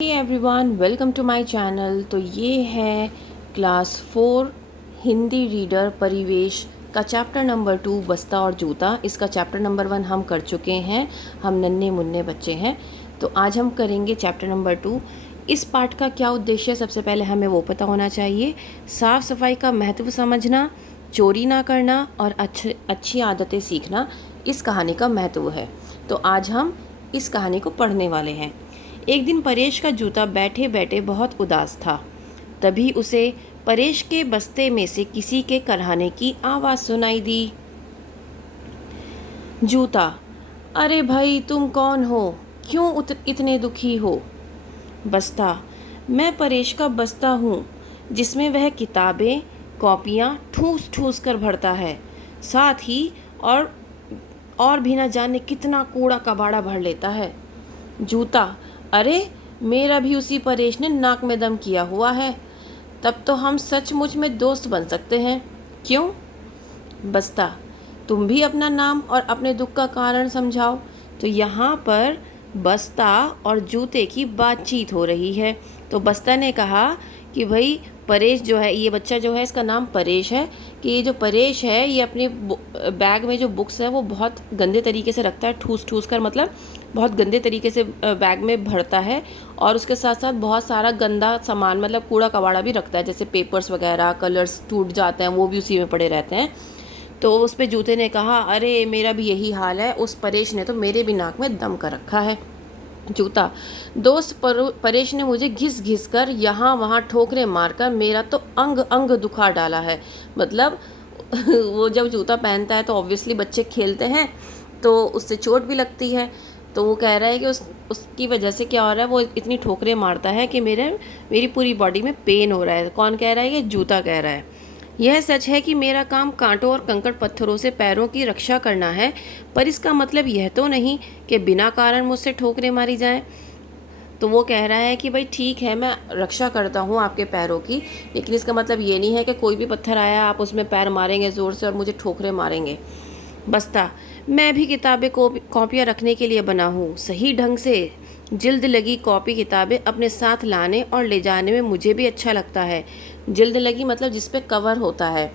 Hey everyone, welcome to my channel. तो ये है क्लास 4 हिंदी रीडर परिवेश का चैप्टर नंबर 2 बस्ता और जूता। इसका चैप्टर नंबर 1 हम कर चुके हैं। हम नन्हे मुन्ने बच्चे हैं। तो आज हम करेंगे चैप्टर नंबर 2। इस पाठ का क्या उद्देश्य है, सबसे पहले हमें वो पता होना चाहिए। साफ़ सफाई का महत्व समझना, चोरी ना करना और अच्छी आदतें सीखना इस कहानी का महत्व है। तो आज हम इस कहानी को पढ़ने वाले हैं। एक दिन परेश का जूता बैठे बैठे बहुत उदास था। तभी उसे परेश के बस्ते में से किसी के कराहने की आवाज़ सुनाई दी। जूता: अरे भाई, तुम कौन हो? क्यों इतने दुखी हो? बस्ता: मैं परेश का बस्ता हूँ, जिसमें वह किताबें कॉपियाँ ठूस ठूस कर भरता है, साथ ही और भी न जाने कितना कूड़ा कबाड़ा भर लेता है। जूता: अरे, मेरा भी उसी परेश ने नाक में दम किया हुआ है। तब तो हम सचमुच में दोस्त बन सकते हैं, क्यों? बस्ता: तुम भी अपना नाम और अपने दुख का कारण समझाओ। तो यहाँ पर बस्ता और जूते की बातचीत हो रही है। तो बस्ता ने कहा कि भाई, परेश जो है, ये बच्चा जो है, इसका नाम परेश है, कि ये जो परेश है ये अपने बैग में जो बुक्स है वो बहुत गंदे तरीके से रखता है, ठूस ठूस कर, मतलब बहुत गंदे तरीके से बैग में भरता है। और उसके साथ साथ बहुत सारा गंदा सामान, मतलब कूड़ा कबाड़ा भी रखता है, जैसे पेपर्स वगैरह, कलर्स टूट जाते हैं वो भी उसी में पड़े रहते हैं। तो उस पे जूते ने कहा, अरे मेरा भी यही हाल है, उस परेश ने तो मेरे भी नाक में दम कर रखा है। जूता: दोस्त परेश ने मुझे घिस घिस कर यहाँ वहाँ ठोकरें मारकर मेरा तो अंग अंग दुखा डाला है। मतलब वो जब जूता पहनता है तो ऑब्वियसली बच्चे खेलते हैं तो उससे चोट भी लगती है। तो वो कह रहा है कि उसकी वजह से क्या हो रहा है, वो इतनी ठोकरें मारता है कि मेरी पूरी बॉडी में पेन हो रहा है। कौन कह रहा है? ये जूता कह रहा है। यह सच है कि मेरा काम कांटों और कंकड़ पत्थरों से पैरों की रक्षा करना है, पर इसका मतलब यह तो नहीं कि बिना कारण मुझसे ठोकरें मारी जाएं। तो वो कह रहा है कि भाई ठीक है, मैं रक्षा करता हूँ आपके पैरों की, लेकिन इसका मतलब ये नहीं है कि कोई भी पत्थर आया आप उसमें पैर मारेंगे ज़ोर से और मुझे ठोकरें मारेंगे। बस्ता: मैं भी किताबें कॉपियाँ रखने के लिए बना हूँ। सही ढंग से जिल्द लगी कॉपी किताबें अपने साथ लाने और ले जाने में मुझे भी अच्छा लगता है। जिल्द लगी मतलब जिस पे कवर होता है,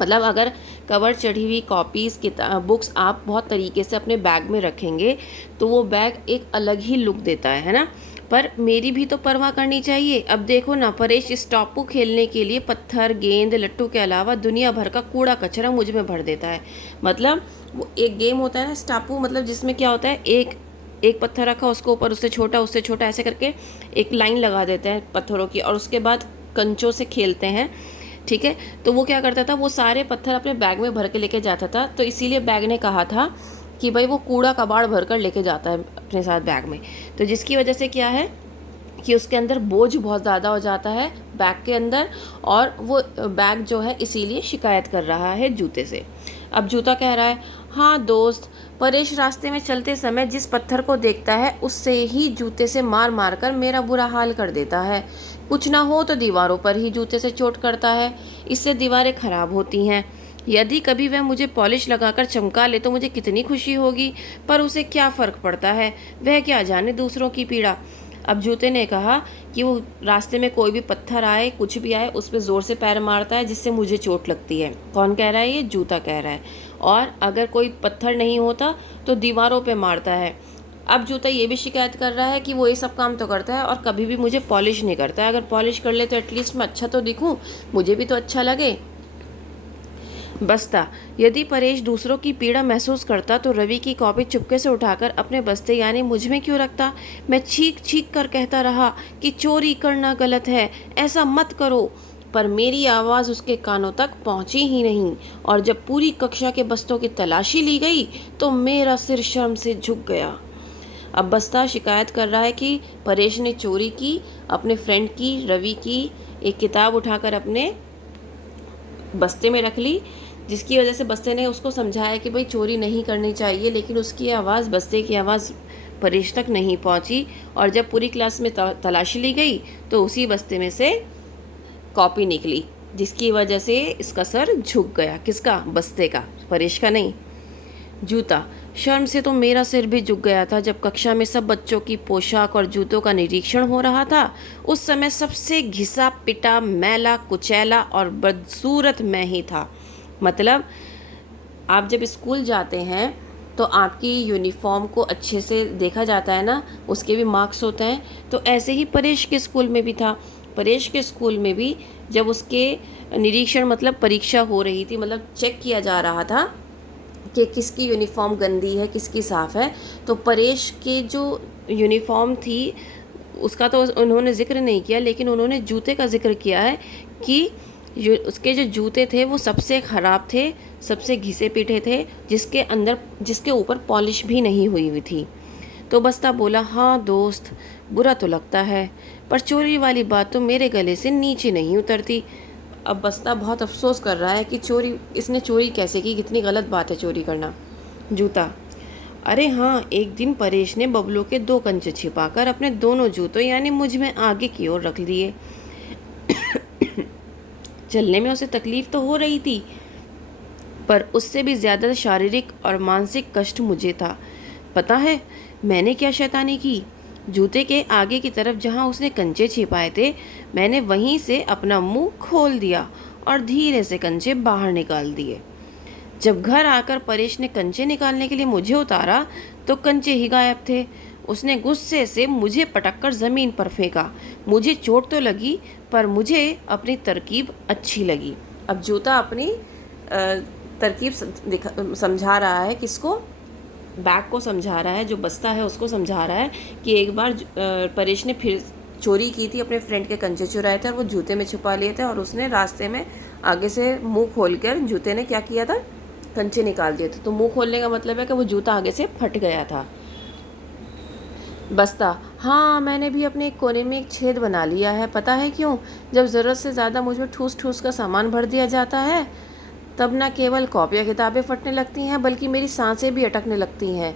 मतलब अगर कवर चढ़ी हुई कॉपीज़ बुक्स आप बहुत तरीके से अपने बैग में रखेंगे तो वो बैग एक अलग ही लुक देता है ना। पर मेरी भी तो परवाह करनी चाहिए। अब देखो ना, परेश इस टापू खेलने के लिए पत्थर, गेंद, लट्टू के अलावा दुनिया भर का कूड़ा कचरा मुझ में भर देता है। मतलब वो एक गेम होता है ना स्टापू, मतलब जिसमें क्या होता है, एक पत्थर रखा, उसके ऊपर उससे छोटा ऐसे करके एक लाइन लगा देते हैं पत्थरों की, और उसके बाद कंचों से खेलते हैं। ठीक है, तो वो क्या करता था, वो सारे पत्थर अपने बैग में भर के लेके जाता था। तो इसीलिए बैग ने कहा था कि भाई वो कूड़ा कबाड़ भर कर लेके जाता है अपने साथ बैग में। तो जिसकी वजह से क्या है कि उसके अंदर बोझ बहुत ज़्यादा हो जाता है बैग के अंदर, और वो बैग जो है इसीलिए शिकायत कर रहा है जूते से। अब जूता कह रहा है, हाँ दोस्त, परेश रास्ते में चलते समय जिस पत्थर को देखता है उससे ही जूते से मार मार कर मेरा बुरा हाल कर देता है। कुछ ना हो तो दीवारों पर ही जूते से चोट करता है, इससे दीवारें खराब होती हैं। यदि कभी वह मुझे पॉलिश लगाकर चमका ले तो मुझे कितनी खुशी होगी, पर उसे क्या फ़र्क पड़ता है, वह क्या जाने दूसरों की पीड़ा। अब जूते ने कहा कि वो रास्ते में कोई भी पत्थर आए, कुछ भी आए, उस पर ज़ोर से पैर मारता है जिससे मुझे चोट लगती है। कौन कह रहा है? ये जूता कह रहा है। और अगर कोई पत्थर नहीं होता तो दीवारों पे मारता है। अब जूता ये भी शिकायत कर रहा है कि वो ये सब काम तो करता है और कभी भी मुझे पॉलिश नहीं करता है। अगर पॉलिश कर ले तो एटलीस्ट मैं अच्छा तो दिखूं, मुझे भी तो अच्छा लगे। बस्ता: यदि परेश दूसरों की पीड़ा महसूस करता तो रवि की कॉपी चुपके से उठाकर अपने बस्ते यानी मुझ में क्यों रखता? मैं चीख चीख कर कहता रहा कि चोरी करना गलत है, ऐसा मत करो, पर मेरी आवाज़ उसके कानों तक पहुंची ही नहीं। और जब पूरी कक्षा के बस्तों की तलाशी ली गई तो मेरा सिर शर्म से झुक गया। अब बस्ता शिकायत कर रहा है कि परेश ने चोरी की, अपने फ्रेंड की, रवि की एक किताब उठाकर अपने बस्ते में रख ली, जिसकी वजह से बस्ते ने उसको समझाया कि भाई चोरी नहीं करनी चाहिए, लेकिन उसकी आवाज़, बस्ते की आवाज़ परेश तक नहीं पहुंची। और जब पूरी क्लास में तलाशी ली गई तो उसी बस्ते में से कॉपी निकली, जिसकी वजह से इसका सर झुक गया। किसका? बस्ते का, परेश का नहीं। जूता। शर्म से तो मेरा सिर भी झुक गया था जब कक्षा में सब बच्चों की पोशाक और जूतों का निरीक्षण हो रहा था। उस समय सबसे घिसा पिटा, मैला कुचैला और बदसूरत मैं ही था। मतलब आप जब स्कूल जाते हैं तो आपकी यूनिफॉर्म को अच्छे से देखा जाता है ना, उसके भी मार्क्स होते हैं। तो ऐसे ही परेश के स्कूल में भी था। परेश के स्कूल में भी जब उसके निरीक्षण मतलब परीक्षा हो रही थी, मतलब चेक किया जा रहा था कि किसकी यूनिफॉर्म गंदी है किसकी साफ़ है, तो परेश की जो यूनिफॉर्म थी उसका तो उन्होंने ज़िक्र नहीं किया, लेकिन उन्होंने जूते का ज़िक्र किया है कि उसके जो जूते थे वो सबसे ख़राब थे, सबसे घिसे पीटे थे, जिसके ऊपर पॉलिश भी नहीं हुई हुई थी। तो बस्ता बोला, हाँ दोस्त, बुरा तो लगता है, पर चोरी वाली बात तो मेरे गले से नीचे नहीं उतरती। अब बस्ता बहुत अफसोस कर रहा है कि इसने चोरी कैसे की, कितनी गलत बात है चोरी करना। जूता। अरे हाँ, एक दिन परेश ने बबलू के 2 कंचे छिपाकर अपने दोनों जूतों यानी मुझ में आगे की ओर रख दिए। चलने में उसे तकलीफ तो हो रही थी, पर उससे भी ज़्यादा शारीरिक और मानसिक कष्ट मुझे था। पता है मैंने क्या शैतानी की? जूते के आगे की तरफ जहाँ उसने कंचे छिपाए थे, मैंने वहीं से अपना मुंह खोल दिया और धीरे से कंचे बाहर निकाल दिए। जब घर आकर परेश ने कंचे निकालने के लिए मुझे उतारा तो कंचे ही गायब थे। उसने गुस्से से मुझे पटककर ज़मीन पर फेंका। मुझे चोट तो लगी, पर मुझे अपनी तरकीब अच्छी लगी। अब जूता अपनी तरकीब समझा रहा है, किसको? बैग को समझा रहा है, जो बस्ता है उसको समझा रहा है कि एक बार परेश ने फिर चोरी की थी, अपने फ्रेंड के कंचे चुराए थे और वो जूते में छुपा लिए थे, और उसने रास्ते में आगे से मुंह खोलकर जूते ने क्या किया था, कंचे निकाल दिए थे। तो मुंह खोलने का मतलब है कि वो जूता आगे से फट गया था। बस्ता। हाँ, मैंने भी अपने एक कोने में एक छेद बना लिया है। पता है क्यों? जब ज़रूरत से ज़्यादा मुझ में ठूस ठूस का सामान भर दिया जाता है, तब न केवल कॉपियाँ किताबें फटने लगती हैं, बल्कि मेरी सांसें भी अटकने लगती हैं।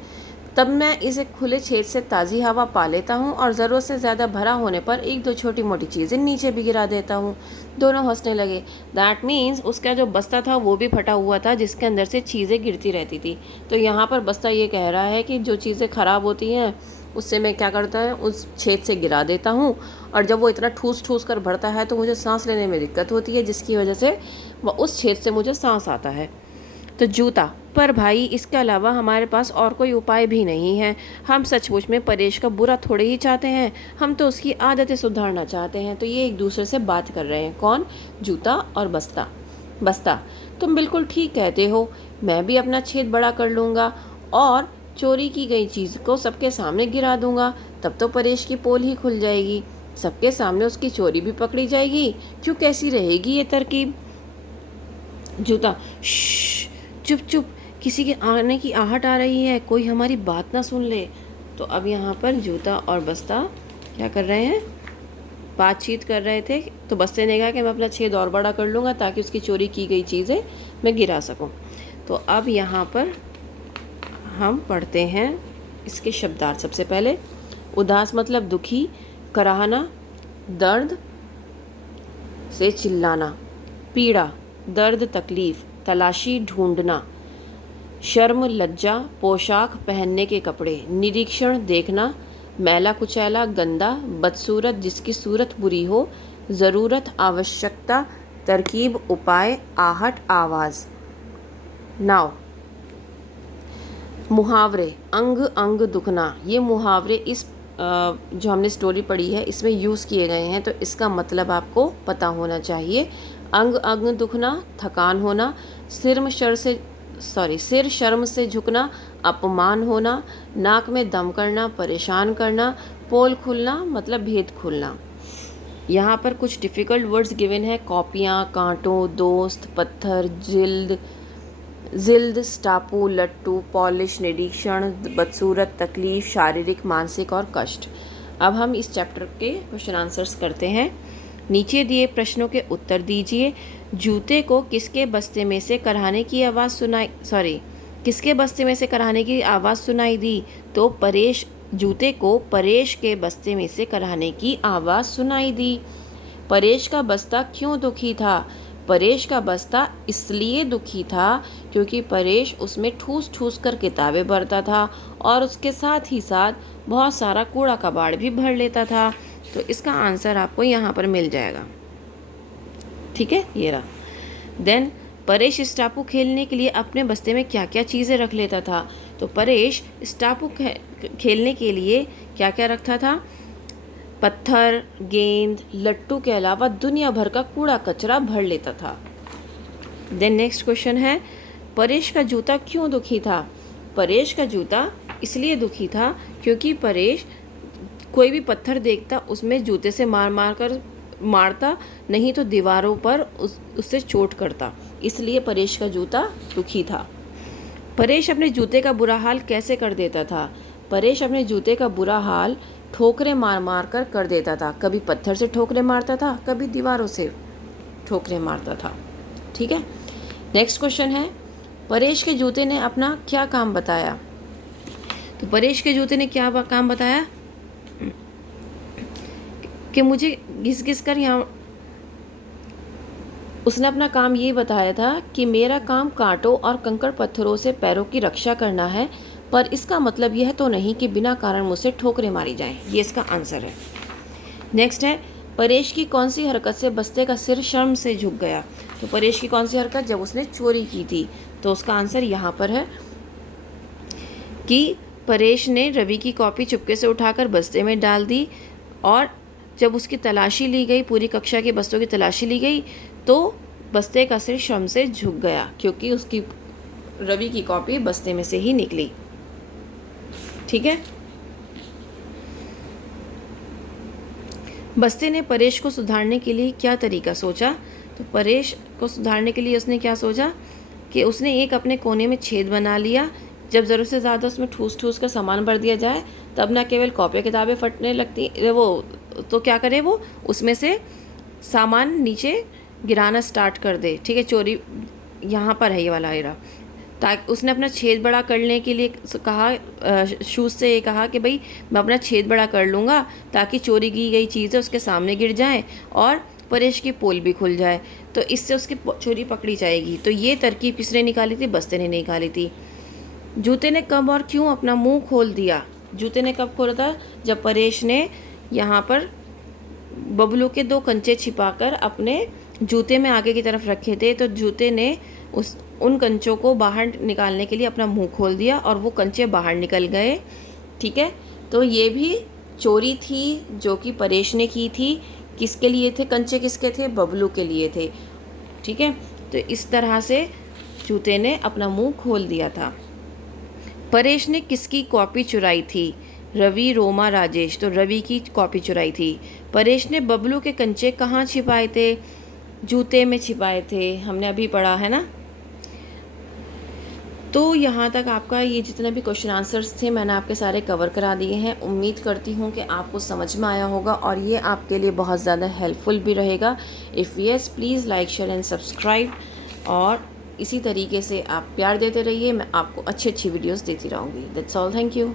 तब मैं इसे खुले छेद से ताज़ी हवा पा लेता हूँ और ज़रूरत से ज़्यादा भरा होने पर 1-2 छोटी मोटी चीज़ें नीचे भी गिरा देता हूँ। दोनों हंसने लगे। दैट मीन्स उसका जो बस्ता था वो भी फटा हुआ था, जिसके अंदर से चीज़ें गिरती रहती थी। तो यहाँ पर बस्ता ये कह रहा है कि जो चीज़ें ख़राब होती हैं उससे मैं क्या करता है, उस छेद से गिरा देता हूँ, और जब वो इतना ठूस ठूस कर भरता है तो मुझे सांस लेने में दिक्कत होती है, जिसकी वजह से उस छेद से मुझे सांस आता है। तो जूता। पर भाई, इसके अलावा हमारे पास और कोई उपाय भी नहीं है। हम सचमुच में परेश का बुरा थोड़े ही चाहते हैं, हम तो उसकी आदतें सुधारना चाहते हैं। तो ये एक दूसरे से बात कर रहे हैं। कौन? जूता और बस्ता। बस्ता। तुम बिल्कुल ठीक कहते हो, मैं भी अपना छेद बड़ा कर लूँगा और चोरी की गई चीज़ को सबके सामने गिरा दूंगा। तब तो परेश की पोल ही खुल जाएगी, सबके सामने उसकी चोरी भी पकड़ी जाएगी। क्यों, कैसी रहेगी ये तरकीब? जूता। श्श, चुप चुप, किसी के आने की आहट आ रही है, कोई हमारी बात ना सुन ले। तो अब यहाँ पर जूता और बस्ता क्या कर रहे हैं? बातचीत कर रहे थे। तो बस्ते ने कहा कि मैं अपना छेद और बड़ा कर लूँगा ताकि उसकी चोरी की गई चीज़ें मैं गिरा सकूँ। तो अब यहाँ पर हम पढ़ते हैं इसके शब्दार्थ। सबसे पहले, उदास मतलब दुखी, कराहना दर्द से चिल्लाना, पीड़ा दर्द तकलीफ, तलाशी ढूंढना, शर्म लज्जा पोशाक पहनने के कपड़े, निरीक्षण देखना, मैला कुचैला गंदा बदसूरत जिसकी सूरत बुरी हो, ज़रूरत आवश्यकता, तरकीब उपाय, आहट आवाज़। नाव। मुहावरे। अंग अंग दुखना। ये मुहावरे इस जो हमने स्टोरी पढ़ी है इसमें यूज़ किए गए हैं, तो इसका मतलब आपको पता होना चाहिए। अंग अंग दुखना, थकान होना, सिर शर्म से झुकना, अपमान होना, नाक में दम करना, परेशान करना, पोल खुलना मतलब भेद खुलना। यहाँ पर कुछ डिफ़िकल्ट वर्ड्स गिवन है। कॉपियाँ, कांटों, दोस्त, पत्थर, जिल्द, स्टापू, लट्टू, पॉलिश, निरीक्षण, बदसूरत, तकलीफ, शारीरिक, मानसिक और कष्ट। अब हम इस चैप्टर के क्वेश्चन आंसर्स करते हैं। नीचे दिए प्रश्नों के उत्तर दीजिए। जूते को किसके बस्ते में से कराहने की आवाज़ सुनाई दी? तो जूते को परेश के बस्ते में से कराहने की आवाज़ सुनाई दी। परेश का बस्ता क्यों दुखी था? परेश का बस्ता इसलिए दुखी था क्योंकि परेश उसमें ठूस ठूस कर किताबें भरता था और उसके साथ ही साथ बहुत सारा कूड़ा कबाड़ भी भर लेता था। तो इसका आंसर आपको यहाँ पर मिल जाएगा। ठीक है, ये रहा। देन परेश स्टापू खेलने के लिए अपने बस्ते में क्या क्या चीज़ें रख लेता था। तो परेश स्टापू खेलने के लिए क्या क्या रखता था? पत्थर, गेंद, लट्टू के अलावा दुनिया भर का कूड़ा कचरा भर लेता था। देन नेक्स्ट क्वेश्चन है, परेश का जूता क्यों दुखी था? परेश का जूता इसलिए दुखी था क्योंकि परेश कोई भी पत्थर देखता उसमें जूते से मारता, नहीं तो दीवारों पर उससे चोट करता, इसलिए परेश का जूता दुखी था। परेश अपने जूते का बुरा हाल कैसे कर देता था? परेश अपने जूते का बुरा हाल ठोकरें मार मार कर देता था। कभी पत्थर से ठोकरें मारता था, कभी दीवारों से ठोकरें मारता था। ठीक है, नेक्स्ट क्वेश्चन है, परेश के जूते ने अपना क्या काम बताया? तो परेश के जूते ने क्या काम बताया कि मुझे घिस घिस कर यहाँ, उसने अपना काम ये बताया था कि मेरा काम कांटों और कंकड़ पत्थरों से पैरों की रक्षा करना है, पर इसका मतलब यह तो नहीं कि बिना कारण मुझसे ठोकरें मारी जाएं। ये इसका आंसर है। नेक्स्ट है, परेश की कौन सी हरकत से बस्ते का सिर शर्म से झुक गया? तो परेश की कौन सी हरकत? जब उसने चोरी की थी। तो उसका आंसर यहाँ पर है कि परेश ने रवि की कॉपी चुपके से उठाकर बस्ते में डाल दी और जब उसकी तलाशी ली गई, पूरी कक्षा के बस्तों की तलाशी ली गई, तो बस्ते का सिर शर्म से झुक गया क्योंकि उसकी रवि की कॉपी बस्ते में से ही निकली। ठीक है, बस्ते ने परेश को सुधारने के लिए क्या तरीका सोचा? तो परेश को सुधारने के लिए उसने क्या सोचा कि उसने एक अपने कोने में छेद बना लिया। जब ज़रूरत से ज़्यादा उसमें ठूस ठूस कर सामान भर दिया जाए तब ना केवल कॉपी किताबें फटने लगती, वो तो क्या करे, वो उसमें से सामान नीचे गिराना स्टार्ट कर दे। ठीक है, चोरी यहाँ पर है ये वाला एरा। ताकि उसने अपना छेद बड़ा करने के लिए कहा, शूज से ये कहा कि भाई मैं अपना छेद बड़ा कर लूँगा ताकि चोरी की गई चीज़ें उसके सामने गिर जाएं और परेश की पोल भी खुल जाए, तो इससे उसकी चोरी पकड़ी जाएगी। तो ये तरकीब किसने निकाली थी? बस्ते ने निकाली थी। जूते ने कब और क्यों अपना मुंह खोल दिया? जूते ने कब खोला था? जब परेश ने यहाँ पर बबलू के 2 कंचे छिपाकर अपने जूते में आगे की तरफ रखे थे, तो जूते ने उन कंचों को बाहर निकालने के लिए अपना मुंह खोल दिया और वो कंचे बाहर निकल गए। ठीक है, तो ये भी चोरी थी जो कि परेश ने की थी। किसके लिए थे कंचे? किसके थे? बबलू के लिए थे। ठीक है, तो इस तरह से जूते ने अपना मुंह खोल दिया था। परेश ने किसकी कॉपी चुराई थी? रवि, रोमा, राजेश। तो रवि की कॉपी चुराई थी। परेश ने बबलू के कंचे कहाँ छिपाए थे? जूते में छिपाए थे, हमने अभी पढ़ा है ना। तो यहाँ तक आपका ये जितने भी क्वेश्चन आंसर्स थे मैंने आपके सारे कवर करा दिए हैं। उम्मीद करती हूँ कि आपको समझ में आया होगा और ये आपके लिए बहुत ज़्यादा हेल्पफुल भी रहेगा। If yes, please like, share and subscribe, और इसी तरीके से आप प्यार देते रहिए। मैं आपको अच्छी अच्छी वीडियोस देती रहूँगी। That's all, thank you.